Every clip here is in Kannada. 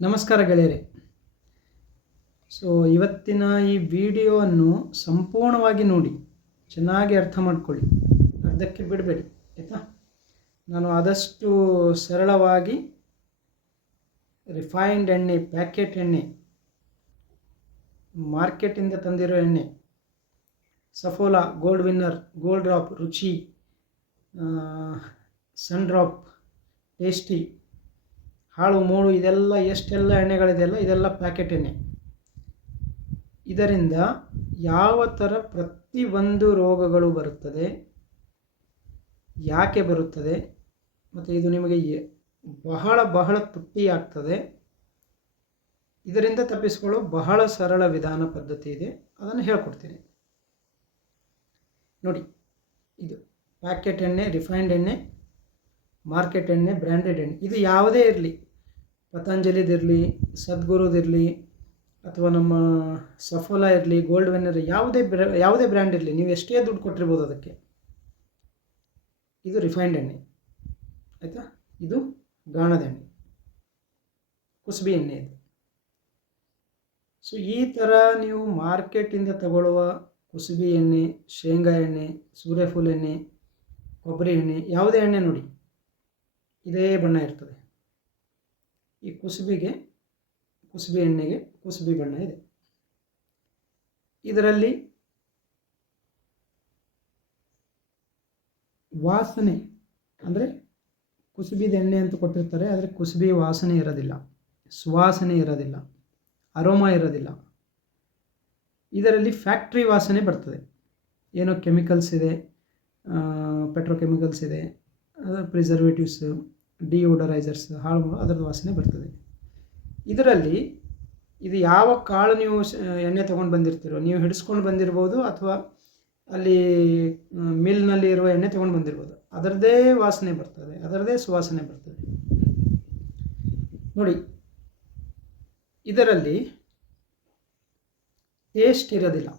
ನಮಸ್ಕಾರ ಗೆಳೆಯರೆ. ಇವತ್ತಿನ ಈ ವಿಡಿಯೋವನ್ನು ಸಂಪೂರ್ಣವಾಗಿ ನೋಡಿ, ಚೆನ್ನಾಗಿ ಅರ್ಥ ಮಾಡ್ಕೊಳ್ಳಿ, ಅರ್ಧಕ್ಕೆ ಬಿಡಬೇಡಿ ಆಯಿತಾ. ನಾನು ಆದಷ್ಟು ಸರಳವಾಗಿ ರಿಫೈನ್ಡ್ ಎಣ್ಣೆ, ಪ್ಯಾಕೆಟ್ ಎಣ್ಣೆ, ಮಾರ್ಕೆಟಿಂದ ತಂದಿರೋ ಎಣ್ಣೆ, Saffola, gold winner, gold drop, ರುಚಿ, ಸನ್ ಡ್ರಾಪ್, ಟೇಸ್ಟಿ, ಹಾಳು ಮೂಳು, ಇದೆಲ್ಲ ಎಷ್ಟೆಲ್ಲ ಎಣ್ಣೆಗಳಿದೆಯಲ್ಲ ಇದೆಲ್ಲ ಪ್ಯಾಕೆಟ್ ಎಣ್ಣೆ. ಇದರಿಂದ ಯಾವ ಥರ ಪ್ರತಿಯೊಂದು ರೋಗಗಳು ಬರುತ್ತದೆ, ಯಾಕೆ ಬರುತ್ತದೆ, ಮತ್ತು ಇದು ನಿಮಗೆ ಬಹಳ ಬಹಳ ತುಟ್ಟಿಯಾಗ್ತದೆ. ಇದರಿಂದ ತಪ್ಪಿಸಿಕೊಳ್ಳೋ ಬಹಳ ಸರಳ ವಿಧಾನ ಪದ್ಧತಿ ಇದೆ, ಅದನ್ನು ಹೇಳ್ಕೊಡ್ತೀನಿ ನೋಡಿ. ಇದು ಪ್ಯಾಕೆಟ್ ಎಣ್ಣೆ, ರಿಫೈನ್ಡ್ ಎಣ್ಣೆ, ಮಾರ್ಕೆಟ್ ಎಣ್ಣೆ, ಬ್ರ್ಯಾಂಡೆಡ್ ಎಣ್ಣೆ, ಇದು ಯಾವುದೇ ಇರಲಿ, ಪತಂಜಲಿದಿರಲಿ, ಸದ್ಗುರುದಿರಲಿ, ಅಥವಾ ನಮ್ಮ ಸಫೋಲಾ ಇರಲಿ, ಗೋಲ್ಡ್ ವಿನ್ನರ್, ಯಾವುದೇ ಬ್ರ್ಯಾಂಡ್ ಇರಲಿ, ನೀವು ಎಷ್ಟೇ ದುಡ್ಡು ಕೊಟ್ಟಿರ್ಬೋದು ಅದಕ್ಕೆ. ಇದು ರಿಫೈನ್ಡ್ ಎಣ್ಣೆ ಆಯಿತಾ. ಇದು ಗಾಣದ ಎಣ್ಣೆ, ಕುಸುಬಿ ಎಣ್ಣೆ ಇದು. ಈ ಥರ ನೀವು ಮಾರ್ಕೆಟಿಂದ ತಗೊಳ್ಳುವ ಕುಸುಬಿ ಎಣ್ಣೆ, ಶೇಂಗಾ ಎಣ್ಣೆ, ಸೂರ್ಯಫೂಲ್ ಎಣ್ಣೆ, ಕೊಬ್ಬರಿ ಎಣ್ಣೆ, ಯಾವುದೇ ಎಣ್ಣೆ ನೋಡಿ ಇದೇ ಬಣ್ಣ ಇರ್ತದೆ. ಈ ಕುಸುಬಿ ಎಣ್ಣೆಗೆ ಕುಸುಬಿ ಬಣ್ಣ ಇದೆ. ಇದರಲ್ಲಿ ವಾಸನೆ ಅಂದರೆ ಕುಸುಬಿದ ಎಣ್ಣೆ ಅಂತ ಕೊಟ್ಟಿರ್ತಾರೆ, ಆದರೆ ಕುಸುಬಿ ವಾಸನೆ ಇರೋದಿಲ್ಲ, ಸುವಾಸನೆ ಇರೋದಿಲ್ಲ, ಅರೋಮಾ ಇರೋದಿಲ್ಲ. ಇದರಲ್ಲಿ ಫ್ಯಾಕ್ಟ್ರಿ ವಾಸನೆ ಬರ್ತದೆ. ಏನೋ ಕೆಮಿಕಲ್ಸ್ ಇದೆ, ಪೆಟ್ರೋಕೆಮಿಕಲ್ಸ್ ಇದೆ, ಪ್ರಿಸರ್ವೇಟಿವ್ಸ್, ಡಿಯೋಡರೈಸರ್ಸ್, ಹಾಳು ಅದರದ್ದು ವಾಸನೆ ಬರ್ತದೆ. ಇದರಲ್ಲಿ ಇದು ಯಾವ ಕಾಳು ನೀವು ಎಣ್ಣೆ ತೊಗೊಂಡು ಬಂದಿರ್ತೀರೋ, ನೀವು ಹಿಡಿಸ್ಕೊಂಡು ಬಂದಿರ್ಬೋದು, ಅಥವಾ ಅಲ್ಲಿ ಮಿಲ್ನಲ್ಲಿ ಇರುವ ಎಣ್ಣೆ ತೊಗೊಂಡು ಬಂದಿರ್ಬೋದು, ಅದರದ್ದೇ ವಾಸನೆ ಬರ್ತದೆ, ಅದರದ್ದೇ ಸುವಾಸನೆ ಬರ್ತದೆ ನೋಡಿ. ಇದರಲ್ಲಿ ಟೇಸ್ಟ್ ಇರೋದಿಲ್ಲ.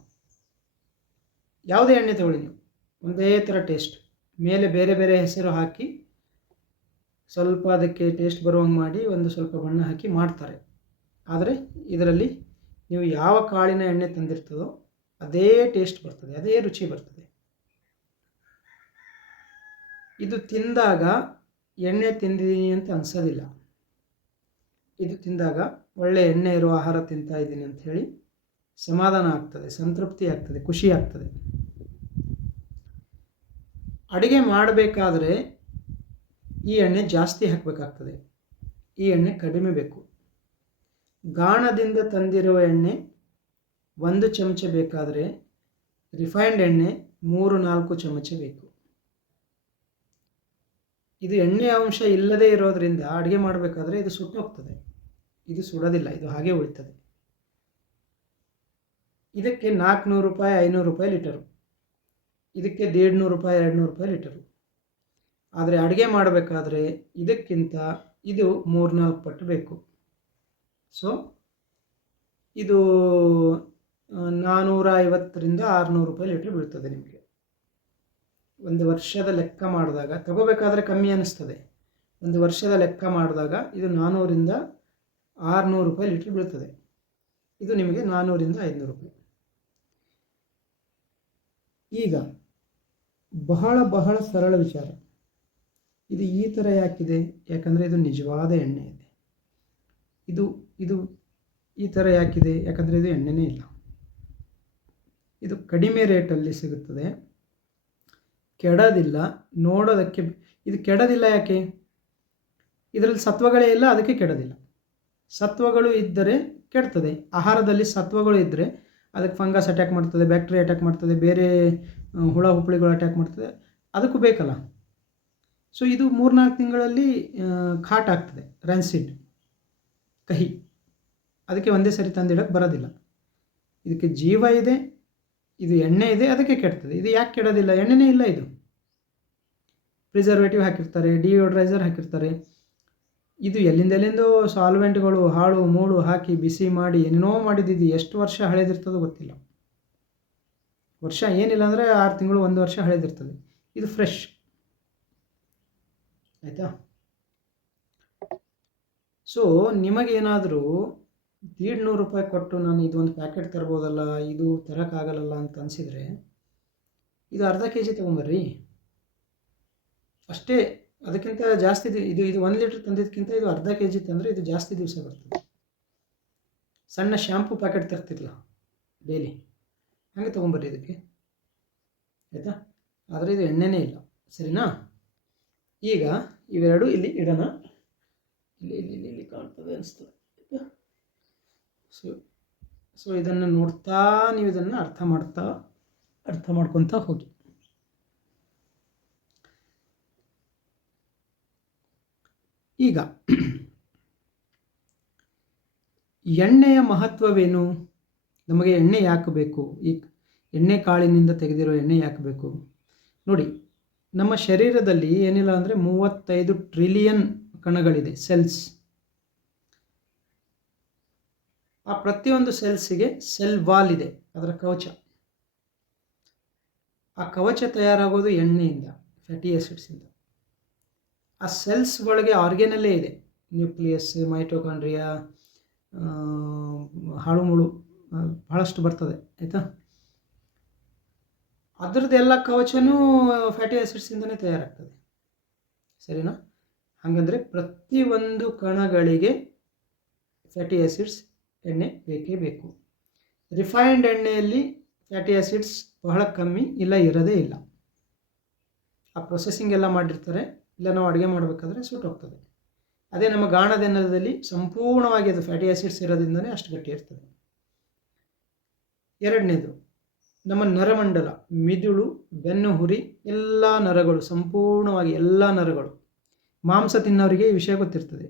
ಯಾವುದೇ ಎಣ್ಣೆ ತಗೊಳ್ಳಿ ನೀವು, ಒಂದೇ ಥರ ಟೇಸ್ಟ್, ಮೇಲೆ ಬೇರೆ ಬೇರೆ ಹೆಸರು ಹಾಕಿ ಸ್ವಲ್ಪ ಅದಕ್ಕೆ ಟೇಸ್ಟ್ ಬರುವಂಗೆ ಮಾಡಿ ಒಂದು ಸ್ವಲ್ಪ ಬಣ್ಣ ಹಾಕಿ ಮಾಡ್ತಾರೆ. ಆದರೆ ಇದರಲ್ಲಿ ನೀವು ಯಾವ ಕಾಳಿನ ಎಣ್ಣೆ ತಂದಿರ್ತದೋ ಅದೇ ಟೇಸ್ಟ್ ಬರ್ತದೆ, ಅದೇ ರುಚಿ ಬರ್ತದೆ. ಇದು ತಿಂದಾಗ ಎಣ್ಣೆ ತಿಂದಿದ್ದೀನಿ ಅಂತ ಅನಿಸೋದಿಲ್ಲ. ಇದು ತಿಂದಾಗ ಒಳ್ಳೆ ಎಣ್ಣೆ ಇರುವ ಆಹಾರ ತಿಂತಾ ಇದ್ದೀನಿ ಅಂತ ಹೇಳಿ ಸಮಾಧಾನ ಆಗ್ತದೆ, ಸಂತೃಪ್ತಿ ಆಗ್ತದೆ, ಖುಷಿ ಆಗ್ತದೆ. ಅಡುಗೆ ಮಾಡಬೇಕಾದ್ರೆ ಈ ಎಣ್ಣೆ ಜಾಸ್ತಿ ಹಾಕಬೇಕಾಗ್ತದೆ, ಈ ಎಣ್ಣೆ ಕಡಿಮೆ ಬೇಕು. ಗಾಣದಿಂದ ತಂದಿರುವ ಎಣ್ಣೆ 1 ಚಮಚ ಬೇಕಾದರೆ ರಿಫೈನ್ಡ್ ಎಣ್ಣೆ 3-4 ಚಮಚ ಬೇಕು. ಇದು ಎಣ್ಣೆ ಅಂಶ ಇಲ್ಲದೇ ಇರೋದರಿಂದ ಅಡುಗೆ ಮಾಡಬೇಕಾದ್ರೆ ಇದು ಸುಟ್ಟೋಗ್ತದೆ. ಇದು ಸುಡೋದಿಲ್ಲ, ಇದು ಹಾಗೆ ಉಳಿತದೆ. ಇದಕ್ಕೆ 400 ರೂಪಾಯಿ, 500 ರೂಪಾಯಿ ಲೀಟರು, ಇದಕ್ಕೆ 150 ರೂಪಾಯಿ, 200 ರೂಪಾಯಿ ಲೀಟರು. ಆದರೆ ಅಡುಗೆ ಮಾಡಬೇಕಾದ್ರೆ ಇದಕ್ಕಿಂತ ಇದು 3-4 ಪಟ್ಟು ಬೇಕು. ಇದು 450ರಿಂದ 600 ರೂಪಾಯಿ ಲೀಟರ್ ಬೀಳ್ತದೆ ನಿಮಗೆ. ಒಂದು ವರ್ಷದ ಲೆಕ್ಕ ಮಾಡಿದಾಗ, ತಗೋಬೇಕಾದ್ರೆ ಕಮ್ಮಿ ಅನ್ನಿಸ್ತದೆ, ಒಂದು ವರ್ಷದ ಲೆಕ್ಕ ಮಾಡಿದಾಗ ಇದು 400ರಿಂದ 600 ರೂಪಾಯಿ ಲೀಟರ್ ಬೀಳ್ತದೆ. ಇದು ನಿಮಗೆ 400ರಿಂದ 500 ರೂಪಾಯಿ. ಈಗ ಬಹಳ ಬಹಳ ಸರಳ ವಿಚಾರ. ಇದು ಈ ಥರ ಯಾಕಿದೆ? ಯಾಕಂದರೆ ಇದು ನಿಜವಾದ ಎಣ್ಣೆ ಇದೆ. ಇದು ಈ ಥರ ಯಾಕಿದೆ? ಯಾಕಂದರೆ ಇದು ಎಣ್ಣೆನೇ ಇಲ್ಲ. ಇದು ಕಡಿಮೆ ರೇಟಲ್ಲಿ ಸಿಗುತ್ತದೆ, ಕೆಡೋದಿಲ್ಲ, ನೋಡೋದಕ್ಕೆ. ಇದು ಕೆಡೋದಿಲ್ಲ ಯಾಕೆ? ಇದರಲ್ಲಿ ಸತ್ವಗಳೇ ಇಲ್ಲ, ಅದಕ್ಕೆ ಕೆಡೋದಿಲ್ಲ. ಸತ್ವಗಳು ಇದ್ದರೆ ಕೆಡ್ತದೆ. ಆಹಾರದಲ್ಲಿ ಸತ್ವಗಳು ಇದ್ದರೆ ಅದಕ್ಕೆ ಫಂಗಸ್ ಅಟ್ಯಾಕ್ ಮಾಡ್ತದೆ, ಬ್ಯಾಕ್ಟೀರಿಯಾ ಅಟ್ಯಾಕ್ ಮಾಡ್ತದೆ, ಬೇರೆ ಹುಳ ಹುಪ್ಪಳಿಗಳು ಅಟ್ಯಾಕ್ ಮಾಡ್ತದೆ, ಅದಕ್ಕೂ ಬೇಕಲ್ಲ. ಇದು 3-4 ತಿಂಗಳಲ್ಲಿ ಖಾಟ್ ಆಗ್ತದೆ, ರ್ಯಾನ್ಸಿಡ್, ಕಹಿ. ಅದಕ್ಕೆ ಒಂದೇ ಸರಿ ತಂದಿಡೋಕ್ಕೆ ಬರೋದಿಲ್ಲ. ಇದಕ್ಕೆ ಜೀವ ಇದೆ, ಇದು ಎಣ್ಣೆ ಇದೆ, ಅದಕ್ಕೆ ಕೆಡ್ತದೆ. ಇದು ಯಾಕೆ ಕೆಡೋದಿಲ್ಲ? ಎಣ್ಣೆನೇ ಇಲ್ಲ. ಇದು ಪ್ರಿಸರ್ವೇಟಿವ್ ಹಾಕಿರ್ತಾರೆ, ಡಿಯೋಡ್ರೈಸರ್ ಹಾಕಿರ್ತಾರೆ. ಇದು ಎಲ್ಲಿಂದೆಲ್ಲಿಂದೋ ಸಾಲ್ವೆಂಟ್ಗಳು ಹಾಳು ಮೂಳು ಹಾಕಿ ಬಿಸಿ ಮಾಡಿ ಏನೇನೋ ಮಾಡಿದ್ದು. ಎಷ್ಟು ವರ್ಷ ಹಳೆದಿರ್ತದೋ ಗೊತ್ತಿಲ್ಲ. ವರ್ಷ ಏನಿಲ್ಲ ಅಂದರೆ 6 ತಿಂಗಳು, 1 ವರ್ಷ ಹಳೆದಿರ್ತದೆ. ಇದು ಫ್ರೆಶ್ ಆಯಿತಾ. ಸೊ ನಿಮಗೇನಾದರೂ 150 ರೂಪಾಯಿ ಕೊಟ್ಟು ನಾನು ಇದೊಂದು ಪ್ಯಾಕೆಟ್ ತರ್ಬೋದಲ್ಲ, ಇದು ತರೋಕ್ಕಾಗಲ್ಲ ಅಂತ ಅನಿಸಿದರೆ ಇದು ಅರ್ಧ ಕೆ ಜಿ ತೊಗೊಂಬರ್ರಿ ಅಷ್ಟೇ. ಅದಕ್ಕಿಂತ ಜಾಸ್ತಿ ಇದು 1 ಲೀಟ್ರ್ ತಂದಿದ್ದಕ್ಕಿಂತ ಇದು ಅರ್ಧ ಕೆ ಜಿ ತಂದರೆ ಇದು ಜಾಸ್ತಿ ದಿವಸ ಬರ್ತದೆ. ಸಣ್ಣ ಶ್ಯಾಂಪು ಪ್ಯಾಕೆಟ್ ತರ್ತಿರಲ್ಲ ಡೈಲಿ, ಹಾಗೆ ತೊಗೊಂಬರ್ರಿ ಇದಕ್ಕೆ, ಆಯಿತಾ. ಆದರೆ ಇದು ಎಣ್ಣೆನೇ ಇಲ್ಲ, ಸರಿನಾ. ಈಗ ಇವೆರಡು ಇಲ್ಲಿ ಇಡೋಣ. ಇಲ್ಲಿ ಇಲ್ಲಿ ಇಲ್ಲಿ ಇಲ್ಲಿ ಕಾಣ್ತದೆ ಅನಿಸ್ತದೆ. ಸೊ ಇದನ್ನು ನೋಡ್ತಾ ನೀವು ಇದನ್ನು ಅರ್ಥ ಮಾಡ್ಕೊತಾ ಹೋಗಿ. ಈಗ ಎಣ್ಣೆಯ ಮಹತ್ವವೇನು? ನಮಗೆ ಎಣ್ಣೆ ಯಾಕೆ ಬೇಕು? ಈ ಎಣ್ಣೆ ಕಾಳಿನಿಂದ ತೆಗೆದಿರೋ ಎಣ್ಣೆ ಯಾಕೆ ಬೇಕು ನೋಡಿ. ನಮ್ಮ ಶರೀರದಲ್ಲಿ ಏನಿಲ್ಲ ಅಂದರೆ 35 ಟ್ರಿಲಿಯನ್ ಕಣಗಳಿದೆ, ಸೆಲ್ಸ್. ಆ ಪ್ರತಿಯೊಂದು ಸೆಲ್ಸಿಗೆ ಸೆಲ್ ವಾಲ್ ಇದೆ, ಅದರ ಕವಚ. ಆ ಕವಚ ತಯಾರಾಗೋದು ಎಣ್ಣೆಯಿಂದ, ಫ್ಯಾಟಿ ಆಸಿಡ್ಸಿಂದ. ಆ ಸೆಲ್ಸ್ ಒಳಗೆ ಆರ್ಗ್ಯಾನಲ್ಲೇ ಇದೆ, ನ್ಯೂಕ್ಲಿಯಸ್, ಮೈಟೋಕಾಂಡ್ರಿಯಾ, ಹಾಳುಮುಳು ಬಹಳಷ್ಟು ಬರ್ತದೆ, ಆಯಿತಾ. ಅದರದ್ದೆಲ್ಲ ಕವಚನೂ ಫ್ಯಾಟಿ ಆಸಿಡ್ಸಿಂದನೇ ತಯಾರಾಗ್ತದೆ, ಸರಿನಾ. ಹಾಗಂದರೆ ಪ್ರತಿಯೊಂದು ಕಣಗಳಿಗೆ ಫ್ಯಾಟಿ ಆಸಿಡ್ಸ್ ಎಣ್ಣೆ ಬೇಕೇ ಬೇಕು. ರಿಫೈನ್ಡ್ ಎಣ್ಣೆಯಲ್ಲಿ ಫ್ಯಾಟಿ ಆಸಿಡ್ಸ್ ಬಹಳ ಕಮ್ಮಿ, ಇಲ್ಲ ಇರೋದೇ ಇಲ್ಲ. ಆ ಪ್ರೊಸೆಸಿಂಗ್ ಎಲ್ಲ ಮಾಡಿರ್ತಾರೆ, ಇಲ್ಲ ನಾವು ಅಡುಗೆ ಮಾಡಬೇಕಾದ್ರೆ ಸುಟ್ಟೋಗ್ತದೆ. ಅದೇ ನಮ್ಮ ಗಾಣದೆನ್ನದಲ್ಲಿ ಸಂಪೂರ್ಣವಾಗಿ ಅದು ಫ್ಯಾಟಿ ಆಸಿಡ್ಸ್ ಇರೋದ್ರಿಂದನೇ ಅಷ್ಟು ಗಟ್ಟಿ ಇರ್ತದೆ. ಎರಡನೇದು, ನಮ್ಮ ನರಮಂಡಲ, ಮಿದುಳು, ಬೆನ್ನು ಹುರಿ, ಎಲ್ಲ ನರಗಳು, ಸಂಪೂರ್ಣವಾಗಿ ಎಲ್ಲ ನರಗಳು. ಮಾಂಸ ತಿನ್ನೋರಿಗೆ ಈ ವಿಷಯ ಗೊತ್ತಿರ್ತದೆ.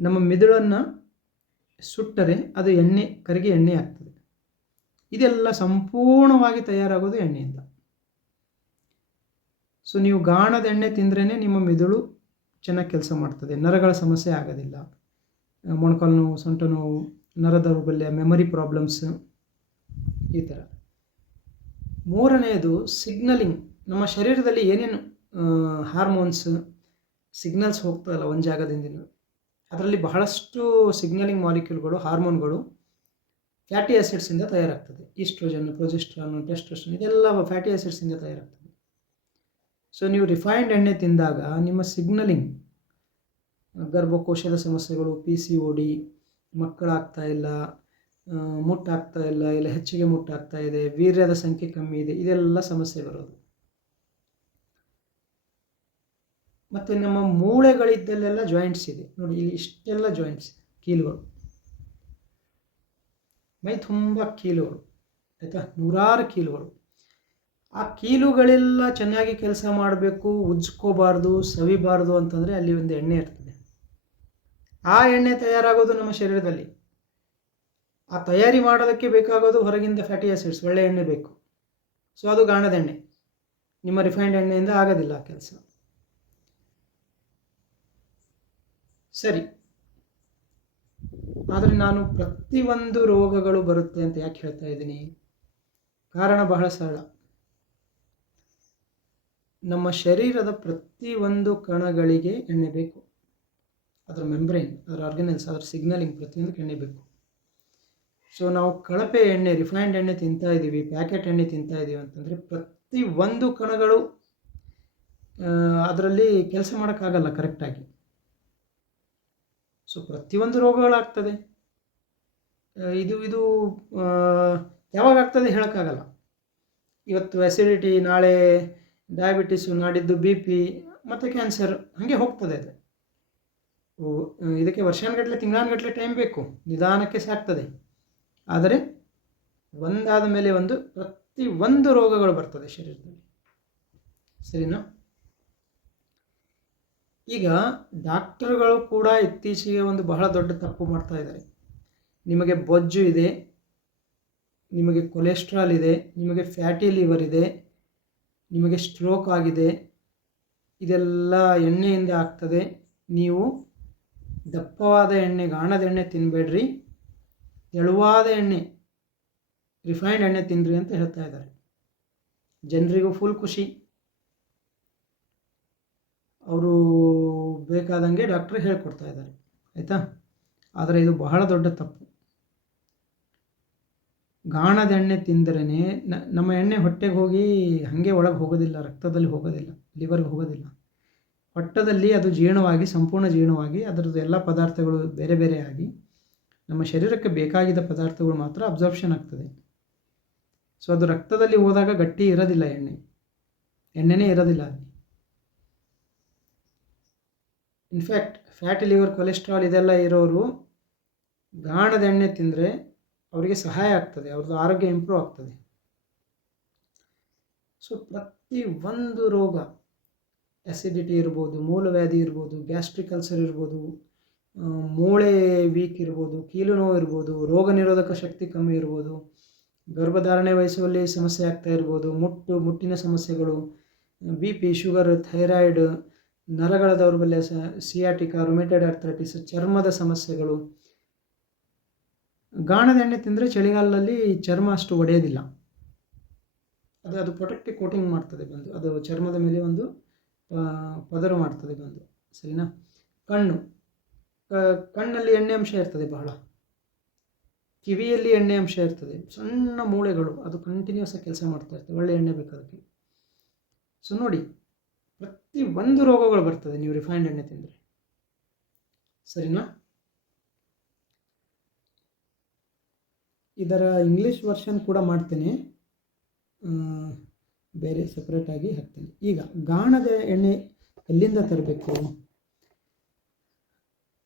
ನಮ್ಮ ಮಿದುಳನ್ನು ಸುಟ್ಟರೆ ಅದು ಕರಗಿ ಎಣ್ಣೆ ಆಗ್ತದೆ. ಇದೆಲ್ಲ ಸಂಪೂರ್ಣವಾಗಿ ತಯಾರಾಗೋದು ಎಣ್ಣೆಯಿಂದ. ಸೊ ನೀವು ಗಾಣದ ಎಣ್ಣೆ ತಿಂದ್ರೇ ನಿಮ್ಮ ಮಿದುಳು ಚೆನ್ನಾಗಿ ಕೆಲಸ ಮಾಡ್ತದೆ, ನರಗಳ ಸಮಸ್ಯೆ ಆಗೋದಿಲ್ಲ. ಮೊಣಕಾಲು ನೋವು, ಸೊಂಟ ನೋವು, ನರ ದೌರ್ಬಲ್ಯ, ಮೆಮೊರಿ ಪ್ರಾಬ್ಲಮ್ಸ್, ಈ ಥರ. ಮೂರನೆಯದು ಸಿಗ್ನಲಿಂಗ್. ನಮ್ಮ ಶರೀರದಲ್ಲಿ ಏನೇನು ಹಾರ್ಮೋನ್ಸ್ ಸಿಗ್ನಲ್ಸ್ ಹೋಗ್ತದಲ್ಲ ಒಂದು ಜಾಗದಿಂದ, ಅದರಲ್ಲಿ ಬಹಳಷ್ಟು ಸಿಗ್ನಲಿಂಗ್ ಮಾಲಿಕ್ಯೂಲ್ಗಳು, ಹಾರ್ಮೋನ್ಗಳು ಫ್ಯಾಟಿ ಆಸಿಡ್ಸಿಂದ ತಯಾರಾಗ್ತದೆ. ಈಸ್ಟ್ರೋಜನ್, ಪ್ರೊಜೆಸ್ಟ್ರಾನ್, ಟೆಸ್ಟೋಸ್ಟೆರಾನ್, ಇದೆಲ್ಲ ಫ್ಯಾಟಿ ಆಸಿಡ್ಸಿಂದ ತಯಾರಾಗ್ತದೆ. ಸೊ ನೀವು ರಿಫೈನ್ಡ್ ಎಣ್ಣೆ ತಿಂದಾಗ ನಿಮ್ಮ ಸಿಗ್ನಲಿಂಗ್, ಗರ್ಭಕೋಶದ ಸಮಸ್ಯೆಗಳು, PCOD, ಮಕ್ಕಳಾಗ್ತಾ ಇಲ್ಲ, ಮುಟ್ಟಾಗ್ತಾ ಇಲ್ಲ, ಇಲ್ಲ ಹೆಚ್ಚಿಗೆ ಮುಟ್ಟಾಗ್ತಾ ಇದೆ, ವೀರ್ಯದ ಸಂಖ್ಯೆ ಕಮ್ಮಿ ಇದೆ, ಇದೆಲ್ಲ ಸಮಸ್ಯೆ ಬರೋದು. ಮತ್ತು ನಮ್ಮ ಮೂಳೆಗಳಿದ್ದಲ್ಲೆಲ್ಲ ಜಾಯಿಂಟ್ಸ್ ಇದೆ ನೋಡಿ, ಇಲ್ಲಿ ಇಷ್ಟೆಲ್ಲ ಜಾಯಿಂಟ್ಸ್, ಕೀಲುಗಳು, ಮೈ ತುಂಬ ಕೀಲುಗಳು, ಆಯಿತಾ, 100 ಕೀಲುಗಳು. ಆ ಕೀಲುಗಳೆಲ್ಲ ಚೆನ್ನಾಗಿ ಕೆಲಸ ಮಾಡಬೇಕು, ಉಜ್ಕೋಬಾರ್ದು, ಸವಿಬಾರ್ದು ಅಂತಂದರೆ ಅಲ್ಲಿ ಒಂದು ಎಣ್ಣೆ ಇರ್ತದೆ. ಆ ಎಣ್ಣೆ ತಯಾರಾಗೋದು ನಮ್ಮ ಶರೀರದಲ್ಲಿ. ಆ ತಯಾರಿ ಮಾಡೋದಕ್ಕೆ ಬೇಕಾಗೋದು ಹೊರಗಿಂದ ಫ್ಯಾಟಿ ಆಸಿಡ್ಸ್, ಒಳ್ಳೆ ಎಣ್ಣೆ ಬೇಕು. ಸೊ ಅದು ಗಾಣದ ಎಣ್ಣೆ. ನಿಮ್ಮ ರಿಫೈನ್ಡ್ ಎಣ್ಣೆಯಿಂದ ಆಗೋದಿಲ್ಲ ಆ ಕೆಲಸ. ಸರಿ, ಆದರೆ ನಾನು ಪ್ರತಿಯೊಂದು ರೋಗಗಳು ಬರುತ್ತೆ ಅಂತ ಯಾಕೆ ಹೇಳ್ತಾ ಇದ್ದೀನಿ? ಕಾರಣ ಬಹಳ ಸರಳ. ನಮ್ಮ ಶರೀರದ ಪ್ರತಿಯೊಂದು ಕಣಗಳಿಗೆ ಎಣ್ಣೆ ಬೇಕು. ಅದರ ಮೆಂಬ್ರೇನ್, ಅದರ ಆರ್ಗನಲ್ಸ್, ಅದರ ಸಿಗ್ನಲಿಂಗ್, ಪ್ರತಿಯೊಂದಕ್ಕೆ ಎಣ್ಣೆ ಬೇಕು. ಸೊ ನಾವು ಕಳಪೆ ಎಣ್ಣೆ, ರಿಫೈನ್ಡ್ ಎಣ್ಣೆ ತಿಂತಾ ಇದ್ದೀವಿ, ಪ್ಯಾಕೆಟ್ ಎಣ್ಣೆ ತಿಂತಾ ಇದ್ದೀವಿ ಅಂತಂದರೆ ಪ್ರತಿಯೊಂದು ಕಣಗಳು ಅದರಲ್ಲಿ ಕೆಲಸ ಮಾಡೋಕ್ಕಾಗಲ್ಲ ಕರೆಕ್ಟಾಗಿ. ಸೊ ಪ್ರತಿಯೊಂದು ರೋಗಗಳಾಗ್ತದೆ. ಇದು ಯಾವಾಗ ಆಗ್ತದೆ ಹೇಳೋಕ್ಕಾಗಲ್ಲ. ಇವತ್ತು ಆ್ಯಸಿಡಿಟಿ, ನಾಳೆ ಡಯಾಬಿಟಿಸು, ನಾಡಿದ್ದು BP, ಮತ್ತು ಕ್ಯಾನ್ಸರ್, ಹಾಗೆ ಹೋಗ್ತದೆ ಅದು. ಇದಕ್ಕೆ ವರ್ಷಾನುಗಟ್ಟಲೆ, ತಿಂಗಳಾನುಗಟ್ಟಲೆ ಟೈಮ್ ಬೇಕು, ನಿಧಾನಕ್ಕೆ ಸಾಕ್ತದೆ. ಆದರೆ ಒಂದಾದ ಮೇಲೆ ಪ್ರತಿಯೊಂದು ರೋಗಗಳು ಬರ್ತದೆ ಶರೀರದಲ್ಲಿ, ಸರಿನಾ. ಈಗ ಡಾಕ್ಟರ್ಗಳು ಕೂಡ ಇತ್ತೀಚೆಗೆ ಒಂದು ಬಹಳ ದೊಡ್ಡ ತಪ್ಪು ಮಾಡ್ತಾ ಇದ್ದಾರೆ. ನಿಮಗೆ ಬೊಜ್ಜು ಇದೆ, ನಿಮಗೆ ಕೊಲೆಸ್ಟ್ರಾಲ್ ಇದೆ, ನಿಮಗೆ ಫ್ಯಾಟಿ ಲಿವರ್ ಇದೆ, ನಿಮಗೆ ಸ್ಟ್ರೋಕ್ ಆಗಿದೆ, ಇದೆಲ್ಲ ಎಣ್ಣೆಯಿಂದ ಆಗ್ತದೆ. ನೀವು ದಪ್ಪವಾದ ಎಣ್ಣೆ, ಗಾಣದ ಎಣ್ಣೆ ತಿನ್ನಬೇಡ್ರಿ, ತೆಳುವಾದ ಎಣ್ಣೆ, ರಿಫೈನ್ಡ್ ಎಣ್ಣೆ ತಿನ್ನಿರಿ ಅಂತ ಹೇಳ್ತಾ ಇದ್ದಾರೆ. ಜನರಿಗೂ ಫುಲ್ ಖುಷಿ. ಅವರು ಬೇಕಾದಂಗೆ ಡಾಕ್ಟ್ರು ಹೇಳ್ಕೊಡ್ತಾ ಇದ್ದಾರೆ, ಆಯಿತಾ. ಆದರೆ ಇದು ಬಹಳ ದೊಡ್ಡ ತಪ್ಪು. ಗಾಣದ ಎಣ್ಣೆ ತಿಂದ್ರೇ ನಮ್ಮ ಎಣ್ಣೆ ಹೊಟ್ಟೆಗೆ ಹೋಗಿ ಹಾಗೆ ಒಳಗೆ ಹೋಗೋದಿಲ್ಲ, ರಕ್ತದಲ್ಲಿ ಹೋಗೋದಿಲ್ಲ, ಲಿವರ್ಗೆ ಹೋಗೋದಿಲ್ಲ. ಹೊಟ್ಟದಲ್ಲಿ ಅದು ಜೀರ್ಣವಾಗಿ, ಸಂಪೂರ್ಣ ಜೀರ್ಣವಾಗಿ, ಅದರದ್ದು ಎಲ್ಲ ಪದಾರ್ಥಗಳು ಬೇರೆ ಬೇರೆ ಆಗಿ ನಮ್ಮ ಶರೀರಕ್ಕೆ ಬೇಕಾಗಿದ್ದ ಪದಾರ್ಥಗಳು ಮಾತ್ರ ಅಬ್ಸಾರ್ಪ್ಷನ್ ಆಗ್ತದೆ. ಸೊ ಅದು ರಕ್ತದಲ್ಲಿ ಹೋದಾಗ ಗಟ್ಟಿ ಇರೋದಿಲ್ಲ, ಎಣ್ಣೆನೇ ಇರೋದಿಲ್ಲ ಅಲ್ಲಿ. ಇನ್ಫ್ಯಾಕ್ಟ್ ಫ್ಯಾಟಿ ಲಿವರ್, ಕೊಲೆಸ್ಟ್ರಾಲ್ ಇದೆಲ್ಲ ಇರೋರು ಗಾಣದ ಎಣ್ಣೆ ತಿಂದರೆ ಅವರಿಗೆ ಸಹಾಯ ಆಗ್ತದೆ, ಅವ್ರದ್ದು ಆರೋಗ್ಯ ಇಂಪ್ರೂವ್ ಆಗ್ತದೆ. ಸೊ ಪ್ರತಿ ಒಂದು ರೋಗ, ಆ್ಯಸಿಡಿಟಿ ಇರ್ಬೋದು, ಮೂಲವ್ಯಾಧಿ ಇರ್ಬೋದು, ಗ್ಯಾಸ್ಟ್ರಿಕ್ ಅಲ್ಸರ್ ಇರ್ಬೋದು, ಮೂಳೆ ವೀಕ್ ಇರ್ಬೋದು, ಕೀಲು ನೋವು ಇರ್ಬೋದು, ರೋಗ ನಿರೋಧಕ ಶಕ್ತಿ ಕಮ್ಮಿ ಇರ್ಬೋದು, ಗರ್ಭಧಾರಣೆ ವಹಿಸುವಲ್ಲಿ ಸಮಸ್ಯೆ ಆಗ್ತಾ ಇರ್ಬೋದು, ಮುಟ್ಟಿನ ಸಮಸ್ಯೆಗಳು, ಬಿ ಪಿ, ಶುಗರ್, ಥೈರಾಯ್ಡ್, ನರಗಳ ದೌರ್ಬಲ್ಯ, ಸಿಯಾಟಿಕಾ, ರುಮೆಟೆಡ್ ಆರ್ಥ್ರೈಟಿಸ್, ಚರ್ಮದ ಸಮಸ್ಯೆಗಳು. ಗಾಣದ ಎಣ್ಣೆ ತಿಂದರೆ ಚಳಿಗಾಲದಲ್ಲಿ ಚರ್ಮ ಅಷ್ಟು ಒಡೆಯೋದಿಲ್ಲ, ಅದು ಪ್ರೊಟೆಕ್ಟಿವ್ ಕೋಟಿಂಗ್ ಮಾಡ್ತದೆ ಬಂದು, ಅದು ಚರ್ಮದ ಮೇಲೆ ಒಂದು ಪದರ ಮಾಡ್ತದೆ ಬಂದು, ಸರಿನಾ. ಕಣ್ಣಲ್ಲಿ ಎಣ್ಣೆ ಅಂಶ ಇರ್ತದೆ ಬಹಳ, ಕಿವಿಯಲ್ಲಿ ಎಣ್ಣೆ ಅಂಶ ಇರ್ತದೆ, ಸಣ್ಣ ಮೂಳೆಗಳು, ಅದು ಕಂಟಿನ್ಯೂಸ್ ಆಗಿ ಕೆಲಸ ಮಾಡ್ತಾ ಇರ್ತದೆ, ಒಳ್ಳೆ ಎಣ್ಣೆ ಬೇಕು ಅದಕ್ಕೆ. ಸೊ ನೋಡಿ, ಪ್ರತಿ ಒಂದು ರೋಗಗಳು ಬರ್ತದೆ ನೀವು ರಿಫೈನ್ಡ್ ಎಣ್ಣೆ ತಿಂದರೆ, ಸರಿನಾ. ಇದರ ಇಂಗ್ಲೀಷ್ ವರ್ಷನ್ ಕೂಡ ಮಾಡ್ತೇನೆ, ಬೇರೆ ಸಪ್ರೇಟಾಗಿ ಹಾಕ್ತೇನೆ. ಈಗ ಗಾಣದ ಎಣ್ಣೆ ಎಲ್ಲಿಂದ ತರಬೇಕು?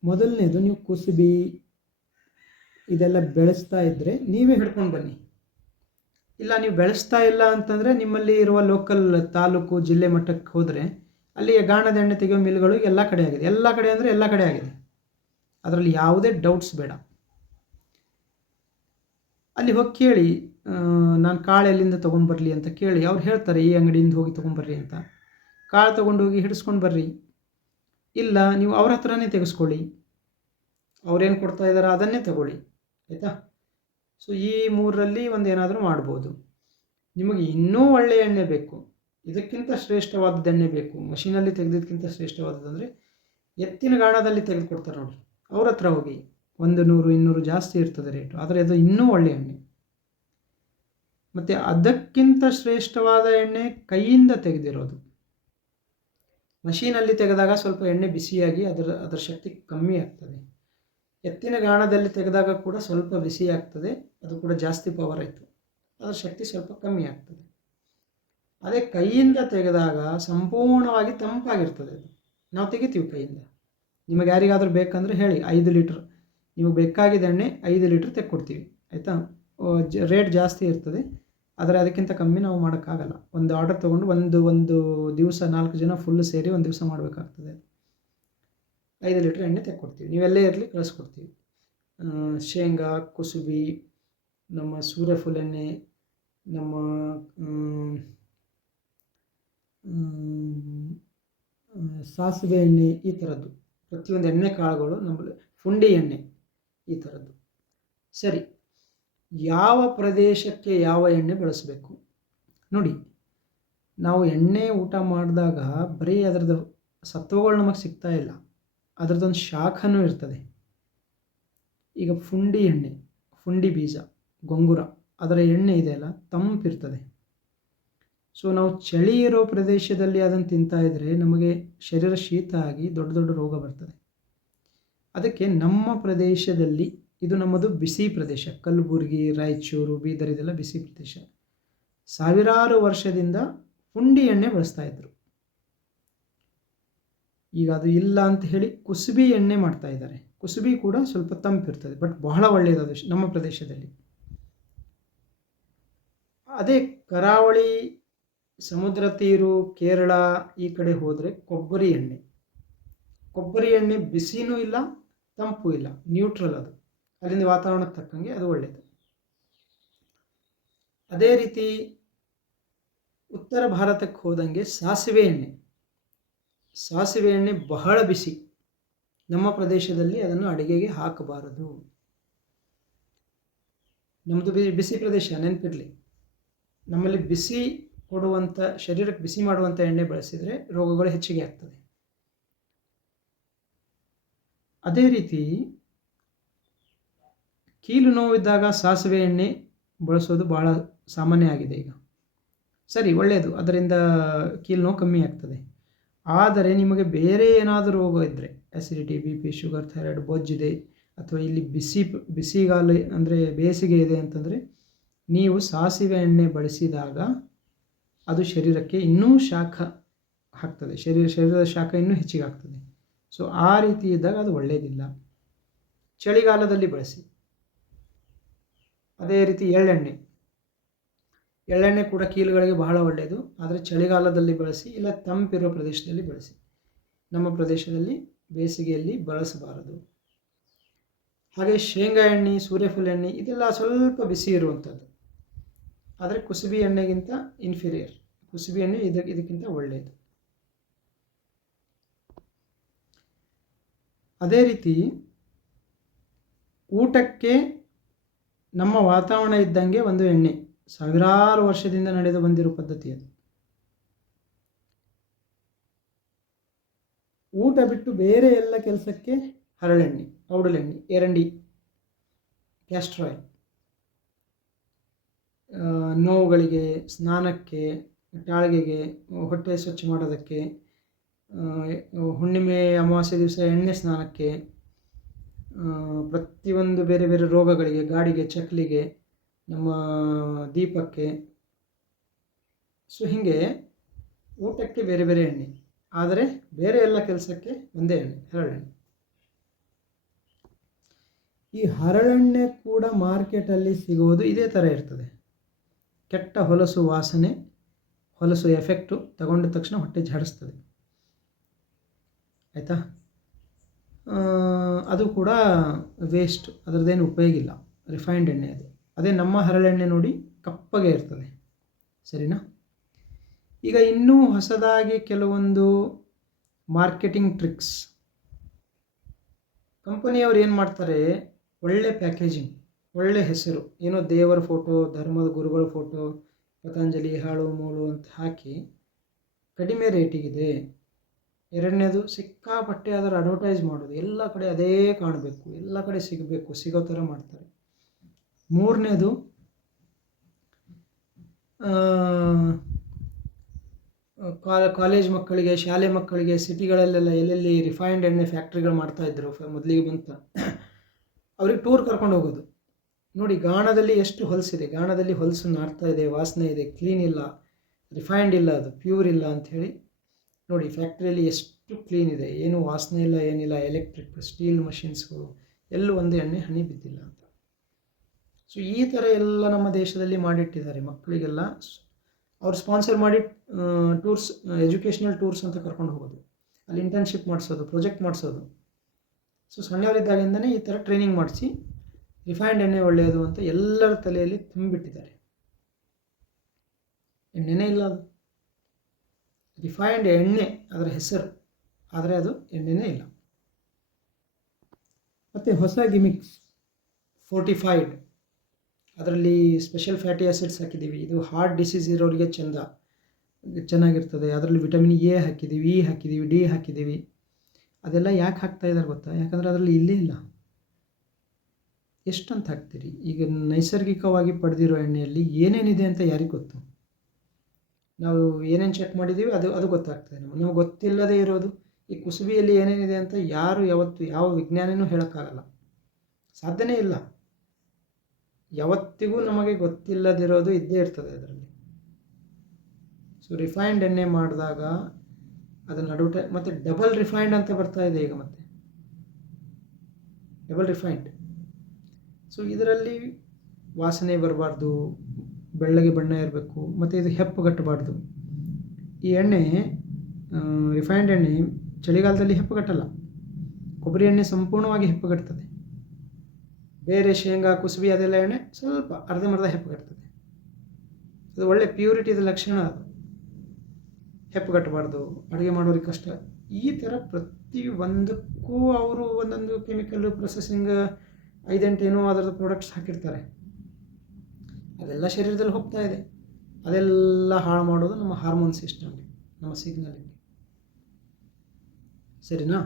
ಮೊದಲನೇದು, ನೀವು ಕುಸುಬಿ ಇದೆಲ್ಲ ಬೆಳೆಸ್ತಾ ಇದ್ದರೆ ನೀವೇ ಹಿಡ್ಕೊಂಡು ಬನ್ನಿ. ಇಲ್ಲ ನೀವು ಬೆಳೆಸ್ತಾ ಇಲ್ಲ ಅಂತಂದರೆ ನಿಮ್ಮಲ್ಲಿ ಇರುವ ಲೋಕಲ್ ತಾಲೂಕು, ಜಿಲ್ಲೆ ಮಟ್ಟಕ್ಕೆ ಹೋದರೆ ಅಲ್ಲಿ ಗಾಣದ ಎಣ್ಣೆ ತೆಗೆಯೋ ಮಿಲ್ಗಳು ಎಲ್ಲ ಕಡೆ ಆಗಿದೆ. ಎಲ್ಲ ಕಡೆ ಅಂದರೆ ಎಲ್ಲ ಕಡೆ ಆಗಿದೆ, ಅದರಲ್ಲಿ ಯಾವುದೇ ಡೌಟ್ಸ್ ಬೇಡ. ಅಲ್ಲಿ ಹೋಗಿ ಕೇಳಿ, ನಾನು ಕಾಳು ಎಲ್ಲಿಂದ ತೊಗೊಂಡ್ಬರಲಿ ಅಂತ ಕೇಳಿ, ಅವ್ರು ಹೇಳ್ತಾರೆ ಈ ಅಂಗಡಿಯಿಂದ ಹೋಗಿ ತೊಗೊಂಡ್ಬರ್ರಿ ಅಂತ. ಕಾಳು ತೊಗೊಂಡೋಗಿ ಹಿಡಿಸ್ಕೊಂಡು ಬರ್ರಿ. ಇಲ್ಲ ನೀವು ಅವ್ರ ಹತ್ರನೇ ತೆಗೆಸ್ಕೊಳ್ಳಿ, ಅವ್ರೇನು ಕೊಡ್ತಾ ಇದ್ದಾರೆ ಅದನ್ನೇ ತಗೊಳ್ಳಿ, ಆಯಿತಾ. ಸೊ ಈ ಮೂರರಲ್ಲಿ ಒಂದು ಏನಾದರೂ ಮಾಡ್ಬೋದು. ನಿಮಗೆ ಇನ್ನೂ ಒಳ್ಳೆಯ ಎಣ್ಣೆ ಬೇಕು, ಇದಕ್ಕಿಂತ ಶ್ರೇಷ್ಠವಾದದ್ದು ಎಣ್ಣೆ ಬೇಕು, ಮಷೀನಲ್ಲಿ ತೆಗೆದಿದ್ದಕ್ಕಿಂತ ಶ್ರೇಷ್ಠವಾದದ್ದಂದರೆ ಎತ್ತಿನ ಗಾಣದಲ್ಲಿ ತೆಗೆದುಕೊಡ್ತಾರೆ ನೋಡಿ, ಅವ್ರ ಹತ್ರ ಹೋಗಿ. 100, 200 ಜಾಸ್ತಿ ಇರ್ತದೆ ರೇಟು, ಆದರೆ ಅದು ಇನ್ನೂ ಒಳ್ಳೆಯ ಎಣ್ಣೆ. ಮತ್ತು ಅದಕ್ಕಿಂತ ಶ್ರೇಷ್ಠವಾದ ಎಣ್ಣೆ ಕೈಯಿಂದ ತೆಗೆದಿರೋದು. ಮಷೀನಲ್ಲಿ ತೆಗೆದಾಗ ಸ್ವಲ್ಪ ಎಣ್ಣೆ ಬಿಸಿಯಾಗಿ ಅದರ ಶಕ್ತಿ ಕಮ್ಮಿ ಆಗ್ತದೆ. ಎತ್ತಿನ ಗಾಣದಲ್ಲಿ ತೆಗೆದಾಗ ಕೂಡ ಸ್ವಲ್ಪ ಬಿಸಿ ಆಗ್ತದೆ, ಅದು ಕೂಡ ಜಾಸ್ತಿ ಪವರ್ ಆಯಿತು, ಅದರ ಶಕ್ತಿ ಸ್ವಲ್ಪ ಕಮ್ಮಿ ಆಗ್ತದೆ. ಅದೇ ಕೈಯಿಂದ ತೆಗೆದಾಗ ಸಂಪೂರ್ಣವಾಗಿ ತಂಪಾಗಿರ್ತದೆ ಅದು. ನಾವು ತೆಗಿತೀವಿ ಕೈಯಿಂದ. ನಿಮಗೆ ಯಾರಿಗಾದರೂ ಬೇಕಂದರೆ ಹೇಳಿ, 5 ಲೀಟ್ರ್ ನಿಮಗೆ ಬೇಕಾಗಿದ್ದ ಎಣ್ಣೆ 5 ಲೀಟ್ರ್ ತೆಕ್ಕೊಡ್ತೀವಿ, ಆಯಿತಾ. ರೇಟ್ ಜಾಸ್ತಿ ಇರ್ತದೆ, ಆದರೆ ಅದಕ್ಕಿಂತ ಕಮ್ಮಿ ನಾವು ಮಾಡೋಕ್ಕಾಗಲ್ಲ. ಒಂದು ಆರ್ಡರ್ ತೊಗೊಂಡು ಒಂದು ದಿವಸ 4 ಜನ ಫುಲ್ ಸೇರಿ ಒಂದು ದಿವಸ ಮಾಡಬೇಕಾಗ್ತದೆ. 5 ಲೀಟ್ರ್ ಎಣ್ಣೆ ತೆಕ್ಕೊಡ್ತೀವಿ, ನೀವೆಲ್ಲೇ ಇರಲಿ ಕಳಿಸ್ಕೊಡ್ತೀವಿ. ಶೇಂಗಾ, ಕುಸುಬಿ, ನಮ್ಮ ಸೂರ್ಯಫುಲ್ ಎಣ್ಣೆ, ನಮ್ಮ ಸಾಸಿವೆ ಎಣ್ಣೆ, ಈ ಥರದ್ದು ಪ್ರತಿಯೊಂದು ಎಣ್ಣೆ ಕಾಳುಗಳು ನಮ್ಮಲ್ಲಿ, ಪುಂಡಿ ಎಣ್ಣೆ, ಈ ಥರದ್ದು. ಸರಿ, ಯಾವ ಪ್ರದೇಶಕ್ಕೆ ಯಾವ ಎಣ್ಣೆ ಬಳಸಬೇಕು ನೋಡಿ. ನಾವು ಎಣ್ಣೆ ಊಟ ಮಾಡಿದಾಗ ಬರೀ ಅದರದ್ದು ಸತ್ವಗಳು ನಮಗೆ ಸಿಗ್ತಾ ಇಲ್ಲ, ಅದರದ್ದೊಂದು ಶಾಖನೂ ಇರ್ತದೆ. ಈಗ ಪುಂಡಿ ಎಣ್ಣೆ, ಪುಂಡಿ ಬೀಜ, ಗೊಂಗುರ, ಅದರ ಎಣ್ಣೆ ಇದೆಯಲ್ಲ ತಂಪಿರ್ತದೆ. ಸೊ ನಾವು ಚಳಿ ಇರೋ ಪ್ರದೇಶದಲ್ಲಿ ಅದನ್ನು ತಿಂತಾ ಇದ್ದರೆ ನಮಗೆ ಶರೀರ ಶೀತ ಆಗಿ ದೊಡ್ಡ ದೊಡ್ಡ ರೋಗ ಬರ್ತದೆ. ಅದಕ್ಕೆ ನಮ್ಮ ಪ್ರದೇಶದಲ್ಲಿ, ಇದು ನಮ್ಮದು ಬಿಸಿ ಪ್ರದೇಶ, ಕಲಬುರಗಿ, ರಾಯಚೂರು, ಬೀದರ್ ಇದೆಲ್ಲ ಬಿಸಿ ಪ್ರದೇಶ. ಸಾವಿರಾರು ವರ್ಷದಿಂದ ಪುಂಡಿ ಎಣ್ಣೆ ಬಳಸ್ತಾ ಇದ್ರು. ಈಗ ಅದು ಇಲ್ಲ ಅಂತ ಹೇಳಿ ಕುಸುಬಿ ಎಣ್ಣೆ ಮಾಡ್ತಾ ಇದ್ದಾರೆ. ಕುಸುಬಿ ಕೂಡ ಸ್ವಲ್ಪ ತಂಪಿರ್ತದೆ, ಬಟ್ ಬಹಳ ಒಳ್ಳೆಯದು ಅದು ನಮ್ಮ ಪ್ರದೇಶದಲ್ಲಿ. ಅದೇ ಕರಾವಳಿ, ಸಮುದ್ರ ತೀರು, ಕೇರಳ ಈ ಕಡೆ ಹೋದರೆ ಕೊಬ್ಬರಿ ಎಣ್ಣೆ ಬಿಸಿನೂ ಇಲ್ಲ, ತಂಪು ಇಲ್ಲ, ನ್ಯೂಟ್ರಲ್ ಅದು, ಅಲ್ಲಿಂದ ವಾತಾವರಣಕ್ಕೆ ತಕ್ಕಂಗೆ ಅದು ಒಳ್ಳೆಯದು. ಅದೇ ರೀತಿ ಉತ್ತರ ಭಾರತಕ್ಕೆ ಹೋದಂಗೆ ಸಾಸಿವೆ ಎಣ್ಣೆ ಬಹಳ ಬಿಸಿ. ನಮ್ಮ ಪ್ರದೇಶದಲ್ಲಿ ಅದನ್ನು ಅಡಿಗೆಗೆ ಹಾಕಬಾರದು. ನಮ್ಮದು ಬಿಸಿ ಪ್ರದೇಶ, ನೆನಪಿರಲಿ. ನಮ್ಮಲ್ಲಿ ಬಿಸಿ ಕೊಡುವಂಥ, ಶರೀರಕ್ಕೆ ಬಿಸಿ ಮಾಡುವಂಥ ಎಣ್ಣೆ ಬಳಸಿದರೆ ರೋಗಗಳು ಹೆಚ್ಚಿಗೆ ಆಗ್ತದೆ. ಅದೇ ರೀತಿ ಕೀಲು ನೋವಿದ್ದಾಗ ಸಾಸಿವೆ ಎಣ್ಣೆ ಬಳಸೋದು ಭಾಳ ಸಾಮಾನ್ಯ ಆಗಿದೆ ಈಗ. ಸರಿ, ಒಳ್ಳೆಯದು, ಅದರಿಂದ ಕೀಲು ನೋವು ಕಮ್ಮಿ ಆಗ್ತದೆ. ಆದರೆ ನಿಮಗೆ ಬೇರೆ ಏನಾದರೂ ರೋಗ ಇದ್ದರೆ, acidity, B P, sugar, thyroid, ಬೊಜ್ಜಿದೆ, ಅಥವಾ ಇಲ್ಲಿ ಬಿಸಿಗಾಲ ಅಂದರೆ ಬೇಸಿಗೆ ಇದೆ ಅಂತಂದರೆ ನೀವು ಸಾಸಿವೆ ಎಣ್ಣೆ ಬಳಸಿದಾಗ ಅದು ಶರೀರಕ್ಕೆ ಇನ್ನೂ ಶಾಖ ಹಾಕ್ತದೆ, ಶರೀರದ ಶಾಖ ಇನ್ನೂ ಹೆಚ್ಚಿಗೆ ಆಗ್ತದೆ. ಸೊ ಆ ರೀತಿ ಇದ್ದಾಗ ಅದು ಒಳ್ಳೆಯದಿಲ್ಲ. ಚಳಿಗಾಲದಲ್ಲಿ ಬಳಸಿ. ಅದೇ ರೀತಿ ಎಳ್ಳೆಣ್ಣೆ ಕೂಡ ಕೀಲುಗಳಿಗೆ ಬಹಳ ಒಳ್ಳೆಯದು, ಆದರೆ ಚಳಿಗಾಲದಲ್ಲಿ ಬಳಸಿ, ಇಲ್ಲ ತಂಪಿರೋ ಪ್ರದೇಶದಲ್ಲಿ ಬಳಸಿ. ನಮ್ಮ ಪ್ರದೇಶದಲ್ಲಿ ಬೇಸಿಗೆಯಲ್ಲಿ ಬಳಸಬಾರದು. ಹಾಗೆ ಶೇಂಗಾ ಎಣ್ಣೆ, ಸೂರ್ಯಫುಲ್ ಎಣ್ಣೆ ಇದೆಲ್ಲ ಸ್ವಲ್ಪ ಬಿಸಿ ಇರುವಂಥದ್ದು, ಆದರೆ ಕುಸುಬಿ ಎಣ್ಣೆಗಿಂತ ಇನ್ಫೀರಿಯರ್. ಕುಸುಬಿ ಎಣ್ಣೆ ಇದಕ್ಕಿಂತ ಒಳ್ಳೆಯದು. ಅದೇ ರೀತಿ ಊಟಕ್ಕೆ ನಮ್ಮ ವಾತಾವರಣ ಇದ್ದಂಗೆ ಒಂದು ಎಣ್ಣೆ, ಸಾವಿರಾರು ವರ್ಷದಿಂದ ನಡೆದು ಬಂದಿರೋ ಪದ್ಧತಿ ಅದು. ಊಟ ಬಿಟ್ಟು ಬೇರೆ ಎಲ್ಲ ಕೆಲಸಕ್ಕೆ ಹರಳೆಣ್ಣೆ, ಔಡಲೆಣ್ಣೆ, ಎರಂಡಿ, ಕ್ಯಾಸ್ಟರ್ ಆಯಿಲ್, ನೋವುಗಳಿಗೆ, ಸ್ನಾನಕ್ಕೆ, ಟಾಳ್ಗೆಗೆ, ಹೊಟ್ಟೆ ಸ್ವಚ್ಛ ಮಾಡೋದಕ್ಕೆ, ಹುಣ್ಣಿಮೆ ಅಮಾವಾಸ್ಯೆ ದಿವಸ ಎಣ್ಣೆ ಸ್ನಾನಕ್ಕೆ, ಪ್ರತಿಯೊಂದು ಬೇರೆ ಬೇರೆ ರೋಗಗಳಿಗೆ, ಗಾಡಿಗೆ, ಚಕ್ಕಲಿಗೆ, ನಮ್ಮ ದೀಪಕ್ಕೆ. ಸೊ ಹೀಗೆ ಊಟಕ್ಕೆ ಬೇರೆ ಬೇರೆ ಎಣ್ಣೆ, ಆದರೆ ಬೇರೆ ಎಲ್ಲ ಕೆಲಸಕ್ಕೆ ಒಂದೇ ಎಣ್ಣೆ, ಹರಳೆಣ್ಣೆ. ಈ ಹರಳೆಣ್ಣೆ ಕೂಡ ಮಾರ್ಕೆಟಲ್ಲಿ ಸಿಗುವುದು ಇದೇ ಥರ ಇರ್ತದೆ. ಕೆಟ್ಟ ಹೊಲಸು ವಾಸನೆ, ಹೊಲಸು ಎಫೆಕ್ಟು, ತಗೊಂಡ ತಕ್ಷಣ ಹೊಟ್ಟೆ ಝಾಡಿಸ್ತದೆ. ಆಯಿತಾ? ಅದು ಕೂಡ ವೇಸ್ಟ್, ಅದರದ್ದೇನು ಉಪಯೋಗ ಇಲ್ಲ. ರಿಫೈನ್ಡ್ ಎಣ್ಣೆ ಅದು. ಅದೇ ನಮ್ಮ ಹರಳೆಣ್ಣೆ ನೋಡಿ ಕಪ್ಪಗೆ ಇರ್ತದೆ. ಸರಿನಾ? ಈಗ ಇನ್ನೂ ಹೊಸದಾಗಿ ಕೆಲವೊಂದು ಮಾರ್ಕೆಟಿಂಗ್ ಟ್ರಿಕ್ಸ್. ಕಂಪನಿಯವರು ಏನು ಮಾಡ್ತಾರೆ, ಒಳ್ಳೆ ಪ್ಯಾಕೇಜಿಂಗ್, ಒಳ್ಳೆ ಹೆಸರು, ಏನೋ ದೇವರ ಫೋಟೋ, ಧರ್ಮದ ಗುರುಗಳ ಫೋಟೋ, ಪತಂಜಲಿ, ಹಾಳು ಮೂಳು ಅಂತ ಹಾಕಿ ಕಡಿಮೆ ರೇಟಿಗಿದೆ. ಎರಡನೇದು, ಸಿಕ್ಕಾಪಟ್ಟೆ ಅದರ ಅಡ್ವರ್ಟೈಸ್ ಮಾಡೋದು, ಎಲ್ಲ ಕಡೆ ಅದೇ ಕಾಣಬೇಕು, ಎಲ್ಲ ಕಡೆ ಸಿಗೋ ಥರ ಮಾಡ್ತಾರೆ. ಮೂರನೇದು, ಕಾಲೇಜ್ ಮಕ್ಕಳಿಗೆ, ಶಾಲೆ ಮಕ್ಕಳಿಗೆ ಸಿಟಿಗಳಲ್ಲೆಲ್ಲ ಎಲ್ಲೆಲ್ಲಿ ರಿಫೈನ್ಡ್ ಎಣ್ಣೆ ಫ್ಯಾಕ್ಟ್ರಿಗಳು ಮಾಡ್ತಾಯಿದ್ರು ಮೊದಲಿಗೆ ಬಂತ, ಅವ್ರಿಗೆ ಟೂರ್ ಕರ್ಕೊಂಡು ಹೋಗೋದು. ನೋಡಿ ಗಾಣದಲ್ಲಿ ಎಷ್ಟು ಹೊಲಸಿದೆ, ಗಾಣದಲ್ಲಿ ಹೊಲಸು ನಾಡ್ತಾ ಇದೆ, ವಾಸನೆ ಇದೆ, ಕ್ಲೀನ್ ಇಲ್ಲ, ರಿಫೈನ್ಡ್ ಇಲ್ಲ, ಅದು ಪ್ಯೂರ್ ಇಲ್ಲ ಅಂಥೇಳಿ. ನೋಡಿ ಫ್ಯಾಕ್ಟ್ರಿಯಲ್ಲಿ ಎಷ್ಟು ಕ್ಲೀನ್ ಇದೆ, ಏನೂ ವಾಸನೆ ಇಲ್ಲ, ಏನಿಲ್ಲ, ಎಲೆಕ್ಟ್ರಿಕ್ ಸ್ಟೀಲ್ ಮಷಿನ್ಸ್ಗಳು, ಎಲ್ಲೂ ಒಂದು ಎಣ್ಣೆ ಹನಿ ಬಿದ್ದಿಲ್ಲ ಅಂತ. ಸೊ ಈ ಥರ ಎಲ್ಲ ನಮ್ಮ ದೇಶದಲ್ಲಿ ಮಾಡಿಟ್ಟಿದ್ದಾರೆ. ಮಕ್ಕಳಿಗೆಲ್ಲ ಅವ್ರು ಸ್ಪಾನ್ಸರ್ ಮಾಡಿ ಟೂರ್ಸ್, ಎಜುಕೇಷ್ನಲ್ ಟೂರ್ಸ್ ಅಂತ ಕರ್ಕೊಂಡು ಹೋಗೋದು, ಅಲ್ಲಿ ಇಂಟರ್ನ್ಶಿಪ್ ಮಾಡಿಸೋದು, ಪ್ರಾಜೆಕ್ಟ್ ಮಾಡಿಸೋದು. ಸೊ ಸಣ್ಣವರಿದ್ದಾಗಿಂದನೇ ಈ ಥರ ಟ್ರೈನಿಂಗ್ ಮಾಡಿಸಿ ರಿಫೈನ್ಡ್ ಎಣ್ಣೆ ಒಳ್ಳೆಯದು ಅಂತ ಎಲ್ಲರ ತಲೆಯಲ್ಲಿ ತುಂಬಿಟ್ಟಿದ್ದಾರೆ. ಎಣ್ಣೆನೇ ಇಲ್ಲ ಅದು, ರಿಫೈನ್ಡ್ ಎಣ್ಣೆ ಅದರ ಹೆಸರು, ಆದರೆ ಅದು ಎಣ್ಣೆನೇ ಇಲ್ಲ. ಮತ್ತು ಹೊಸ ಗಿಮಿಕ್ಸ್, ಫೋರ್ಟಿಫೈಡ್, ಅದರಲ್ಲಿ ಸ್ಪೆಷಲ್ ಫ್ಯಾಟಿ ಆ್ಯಸಿಡ್ಸ್ ಹಾಕಿದ್ದೀವಿ, ಇದು ಹಾರ್ಟ್ ಡಿಸೀಸ್ ಇರೋರಿಗೆ ಚೆನ್ನಾಗಿರ್ತದೆ. ಅದರಲ್ಲಿ ವಿಟಮಿನ್ ಎ ಹಾಕಿದ್ದೀವಿ, ಇ ಹಾಕಿದ್ದೀವಿ, ಡಿ ಹಾಕಿದ್ದೀವಿ. ಅದೆಲ್ಲ ಯಾಕೆ ಹಾಕ್ತಾಯಿದ್ದಾರೆ ಗೊತ್ತಾ? ಯಾಕಂದರೆ ಅದರಲ್ಲಿ ಇಲ್ಲೇ ಇಲ್ಲ. ಎಷ್ಟಂತ ಹಾಕ್ತೀರಿ? ಈಗ ನೈಸರ್ಗಿಕವಾಗಿ ಪಡೆದಿರೋ ಎಣ್ಣೆಯಲ್ಲಿ ಏನೇನಿದೆ ಅಂತ ಯಾರಿಗೆ ಗೊತ್ತು? ನಾವು ಏನೇನು ಚೆಕ್ ಮಾಡಿದ್ದೀವಿ ಅದು ಗೊತ್ತಾಗ್ತದೆ. ನಮಗೆ ಗೊತ್ತಿಲ್ಲದೆ ಇರೋದು, ಈ ಕುಸುಬಿಯಲ್ಲಿ ಏನೇನಿದೆ ಅಂತ ಯಾರು ಯಾವತ್ತು ಯಾವ ವಿಜ್ಞಾನಿನೂ ಹೇಳೋಕ್ಕಾಗಲ್ಲ, ಸಾಧ್ಯನೇ ಇಲ್ಲ. ಯಾವತ್ತಿಗೂ ನಮಗೆ ಗೊತ್ತಿಲ್ಲದಿರೋದು ಇದ್ದೇ ಇರ್ತದೆ ಅದರಲ್ಲಿ. ಸೊ ರಿಫೈನ್ಡ್ ಎಣ್ಣೆ ಮಾಡಿದಾಗ ಅದನ್ನು ಮತ್ತು ಡಬಲ್ ರಿಫೈನ್ಡ್ ಅಂತ ಬರ್ತಾ ಇದೆ ಈಗ, ಮತ್ತೆ ಡಬಲ್ ರಿಫೈನ್ಡ್. ಸೊ ಇದರಲ್ಲಿ ವಾಸನೆ ಬರಬಾರ್ದು, ಬೆಳ್ಳಗೆ ಬಣ್ಣ ಇರಬೇಕು, ಮತ್ತು ಇದು ಹೆಪ್ಪುಗಟ್ಟಬಾರ್ದು. ಈ ಎಣ್ಣೆ, ರಿಫೈನ್ಡ್ ಎಣ್ಣೆ ಚಳಿಗಾಲದಲ್ಲಿ ಹೆಪ್ಪುಗಟ್ಟಲ್ಲ. ಕೊಬ್ಬರಿ ಎಣ್ಣೆ ಸಂಪೂರ್ಣವಾಗಿ ಹೆಪ್ಪುಗಟ್ತದೆ. ಬೇರೆ ಶೇಂಗಾ, ಕುಸುಬಿ ಅದೆಲ್ಲ ಎಣ್ಣೆ ಸ್ವಲ್ಪ ಅರ್ಧಂಬರ್ಧ ಹೆಪ್ಪುಗಟ್ತದೆ. ಅದು ಒಳ್ಳೆ ಪ್ಯೂರಿಟಿದ ಲಕ್ಷಣ. ಅದು ಹೆಪ್ಪುಗಟ್ಟಬಾರ್ದು, ಅಡುಗೆ ಮಾಡೋರಿಗೆ ಕಷ್ಟ. ಈ ಥರ ಪ್ರತಿಯೊಂದಕ್ಕೂ ಅವರು ಒಂದೊಂದು ಕೆಮಿಕಲ್ಲು, ಪ್ರೊಸೆಸಿಂಗ್, 5-8 ಏನೋ ಅದರದ್ದು ಪ್ರಾಡಕ್ಟ್ಸ್ ಹಾಕಿರ್ತಾರೆ. ಅದೆಲ್ಲ ಶರೀರದಲ್ಲಿ ಹೋಗ್ತಾ ಇದೆ. ಅದೆಲ್ಲ ಹಾಳು ಮಾಡೋದು ನಮ್ಮ ಹಾರ್ಮೋನ್ ಸಿಸ್ಟಮ್ಗೆ, ನಮ್ಮ ಸಿಗ್ನಲಿಗೆ. ಸರಿನಾ?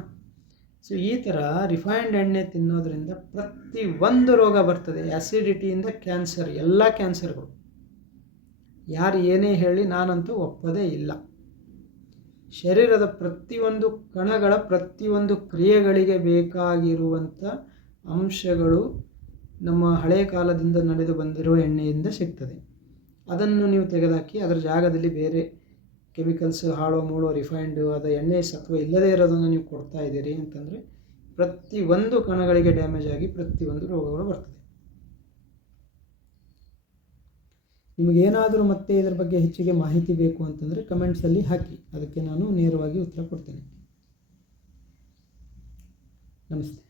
ಸೊ ಈ ಥರ ರಿಫೈನ್ಡ್ ಎಣ್ಣೆ ತಿನ್ನೋದ್ರಿಂದ ಪ್ರತಿಯೊಂದು ರೋಗ ಬರ್ತದೆ. ಆ್ಯಸಿಡಿಟಿಯಿಂದ ಕ್ಯಾನ್ಸರ್, ಎಲ್ಲ ಕ್ಯಾನ್ಸರ್ಗಳು. ಯಾರು ಏನೇ ಹೇಳಿ ನಾನಂತೂ ಒಪ್ಪೋದೇ ಇಲ್ಲ. ಶರೀರದ ಪ್ರತಿಯೊಂದು ಕಣಗಳ ಪ್ರತಿಯೊಂದು ಕ್ರಿಯೆಗಳಿಗೆ ಬೇಕಾಗಿರುವಂಥ ಅಂಶಗಳು ನಮ್ಮ ಹಳೆಯ ಕಾಲದಿಂದ ನಡೆದು ಬಂದಿರುವ ಎಣ್ಣೆಯಿಂದ ಸಿಗ್ತದೆ. ಅದನ್ನು ನೀವು ತೆಗೆದುಹಾಕಿ ಅದರ ಜಾಗದಲ್ಲಿ ಬೇರೆ ಕೆಮಿಕಲ್ಸ್, ಹಾಳೋ ಮೂಳೋ ರಿಫೈನ್ಡು ಅದು ಎಣ್ಣೆ ಸತ್ವ ಇಲ್ಲದೇ ಇರೋದನ್ನು ನೀವು ಕೊಡ್ತಾ ಇದ್ದೀರಿ ಅಂತಂದರೆ ಪ್ರತಿಯೊಂದು ಕಣಗಳಿಗೆ ಡ್ಯಾಮೇಜ್ ಆಗಿ ಪ್ರತಿಯೊಂದು ರೋಗಗಳು ಬರ್ತದೆ. ನಿಮಗೇನಾದರೂ ಮತ್ತೆ ಇದರ ಬಗ್ಗೆ ಹೆಚ್ಚಿಗೆ ಮಾಹಿತಿ ಬೇಕು ಅಂತಂದರೆ ಕಮೆಂಟ್ಸಲ್ಲಿ ಹಾಕಿ, ಅದಕ್ಕೆ ನಾನು ನೇರವಾಗಿ ಉತ್ತರ ಕೊಡ್ತೇನೆ. ನಮಸ್ತೆ.